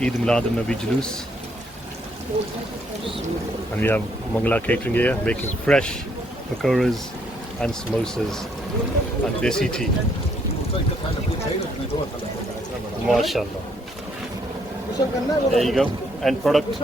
Eid Milad Nabi Julus. And we have Mangala Catering here making fresh pakoras and samosas and desi tea. MashaAllah. There you go. End product.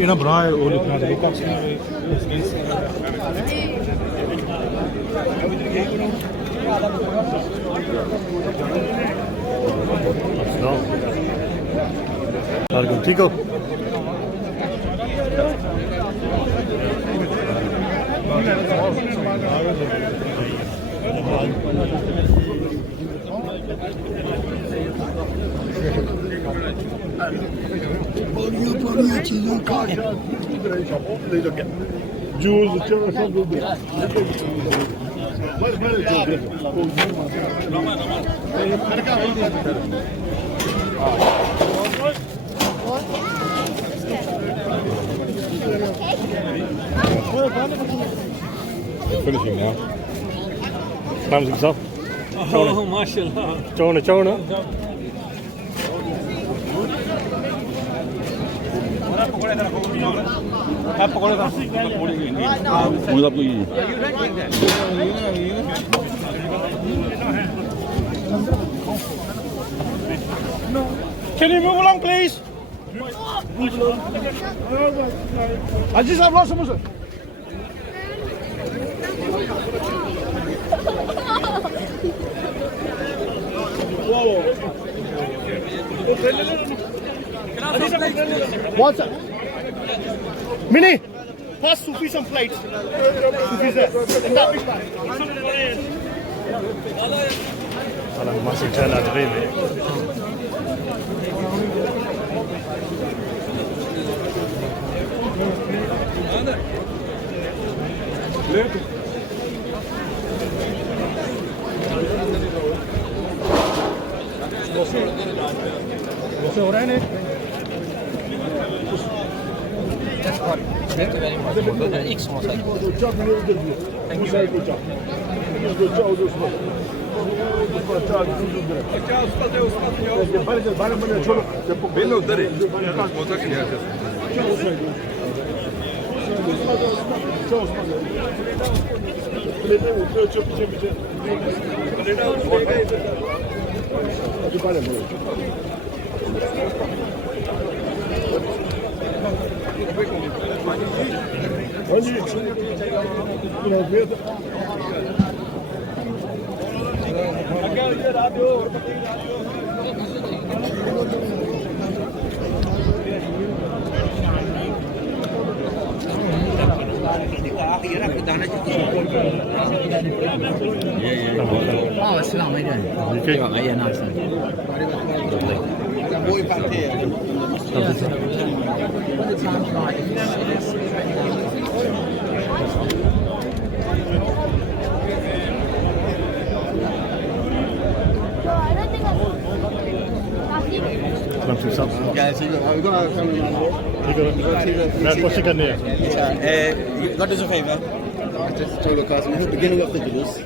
ਇਹਨਾਂ ਬਣਾਇਆ ਉਹ ਲਿਖਣਾ ਦੇ Alaikum, Tico. चीज़ों का juice finishing now. Time's yourself. Oh, mashallah. Chona. Can you move along, please? Aziz abi nasıl mısın? What's that? Mini, pass Sufi some plates. Sufi's there. In that big bag. Voilà, comment c'est que la vraie, mais... What's हो रहा है ने? एक samosa What's she करने हैं? God is a favor. Just told the customer, the beginning of the juice.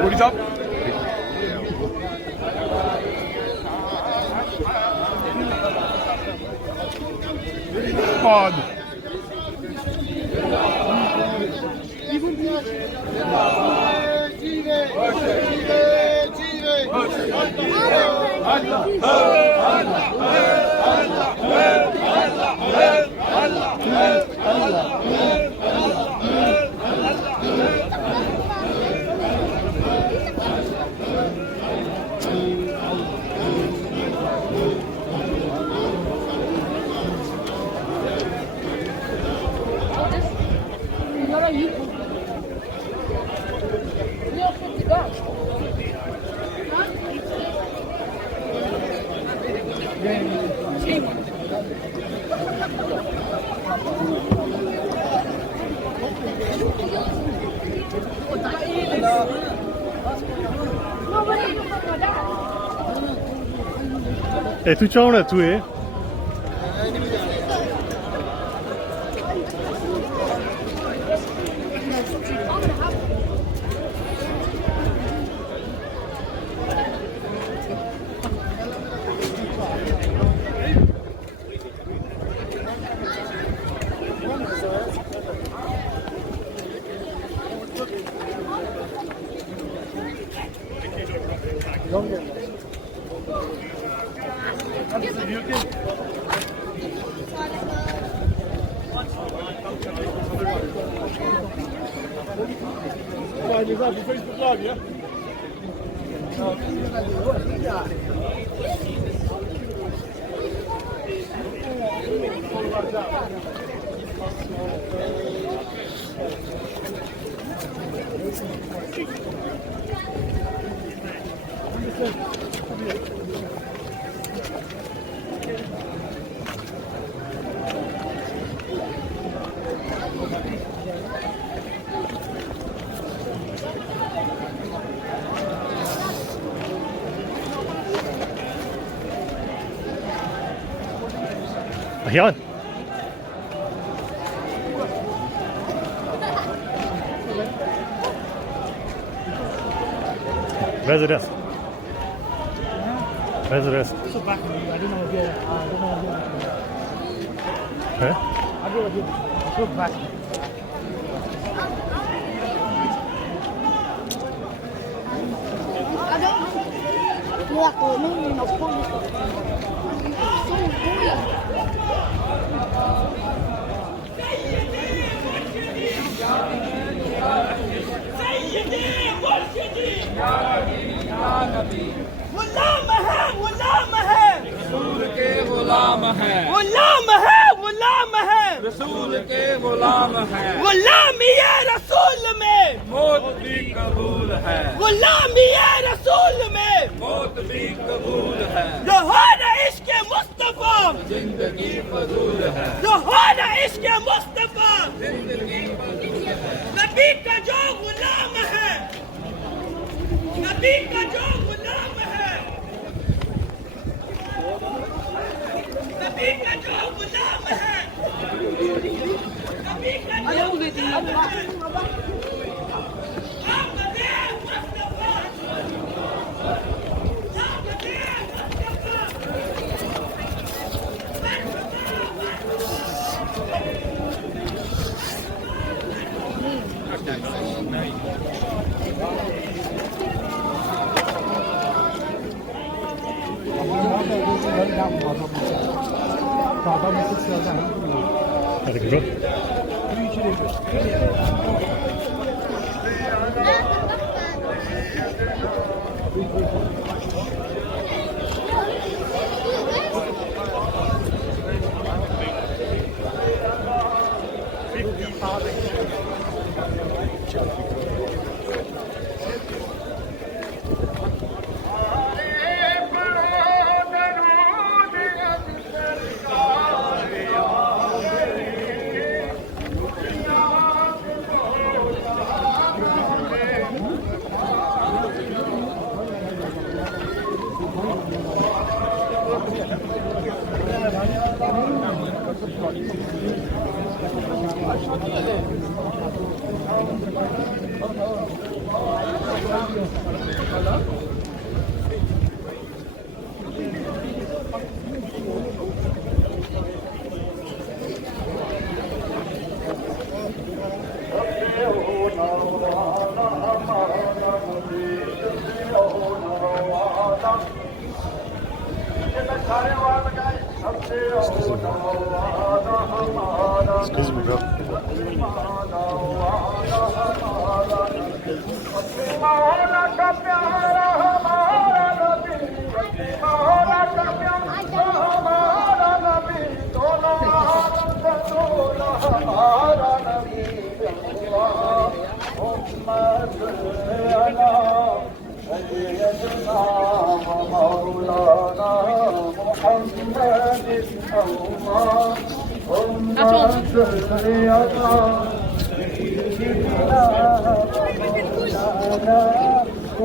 What is up? God. E tu c'hai una tu, eh? Facebook Live, yeah? Ahyan. Where's the desk? Where's the desk? So back in I don't know if you're, Huh? I don't know if you're, so back. Mira, con un no pone. गुलाम है गुलाम है रसूल के गुलाम है गुलाम है गुलाम है रसूल के गुलाम है गुलामी है रसूल में मौत भी कबूल है गुलामी है रसूल में मौत भी कबूल है जोहर इश्क मुस्तफा जिंदगी फजूल है जोहर इश्क मुस्तफा जिंदगी फजूल है नबी का जो गुलाम है नबी का जो गुलाम है नबी का जो गुलाम है नबी का जो गुलाम है Hadi bro. Excuse me, bro.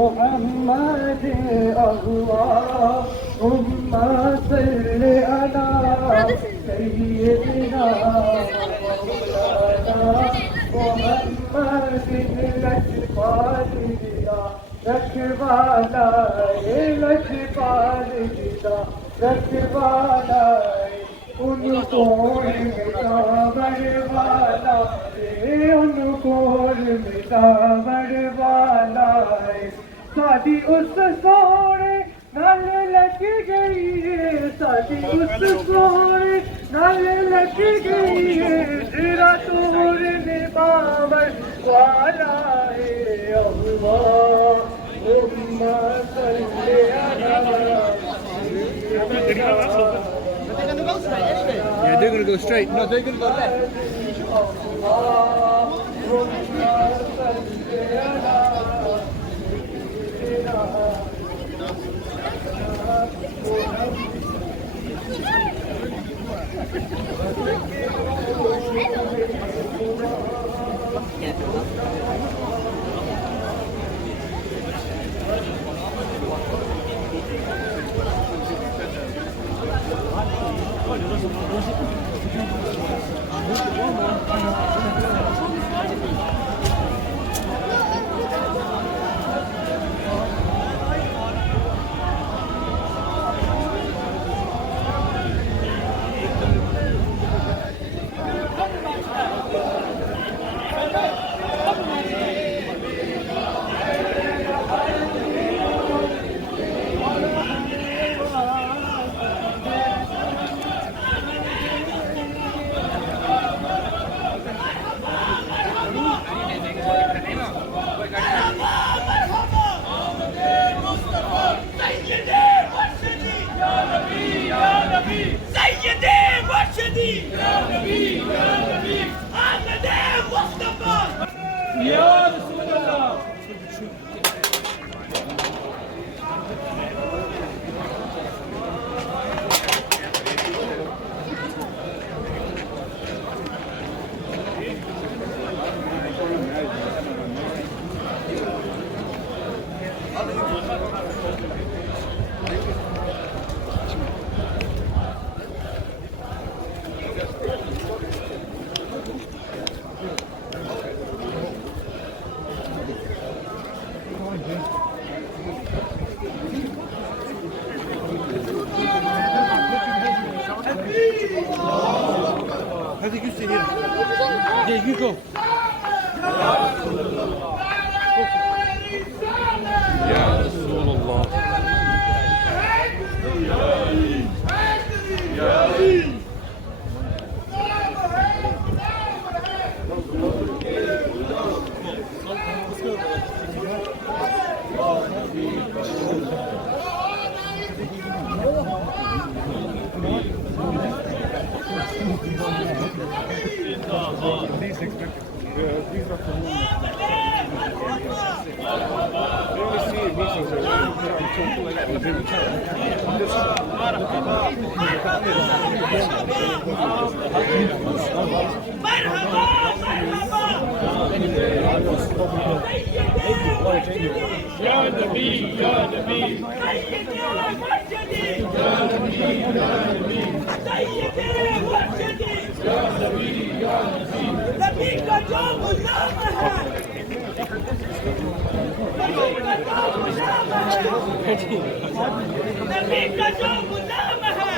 محمد اللهم صل على سيدنا محمد रखवाला रखवाला उनको मिटा बड़वाला उनको मिटा बड़वाला साडी उस सोने नाल लग गई है साडी उस सोने नाल लग गई है तेरा तोर ने बाबर वाला है अल्लाह उम्मा सल्ले अला Yeah, they're gonna go straight. No, they're gonna go left. سيدي مرشدي يا نبي يا نبي أحمد مصطفى يا رسول الله I think you stay here. Yeah, you go. Ya Rasulullah. يا نبي يا نبي سيدي مرشدي يا نبي يا نبي سيدي مرشدي يا نبي يا نبي نبيك جو غلام ہے نبيك جو غلام ہے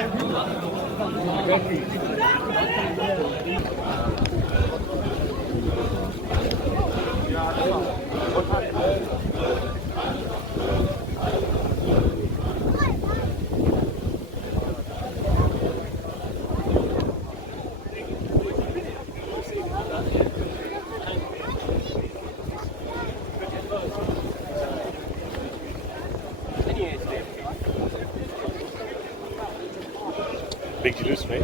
Big juice, mate.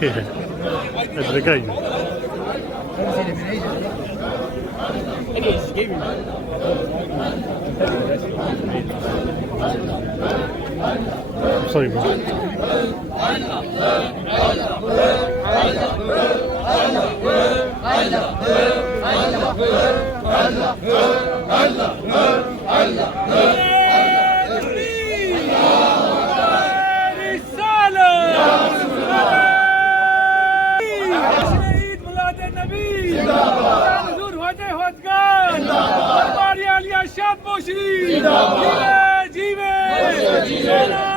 Yeah, that's the guy. Sorry, bro. عيد ميلاد النبي जीवे सेना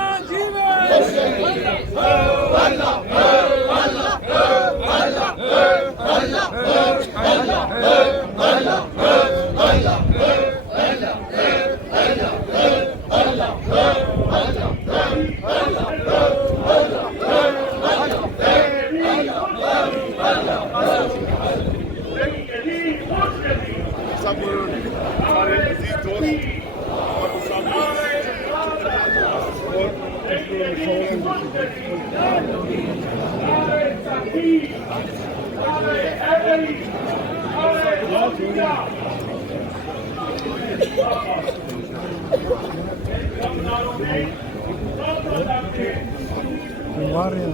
Var ya.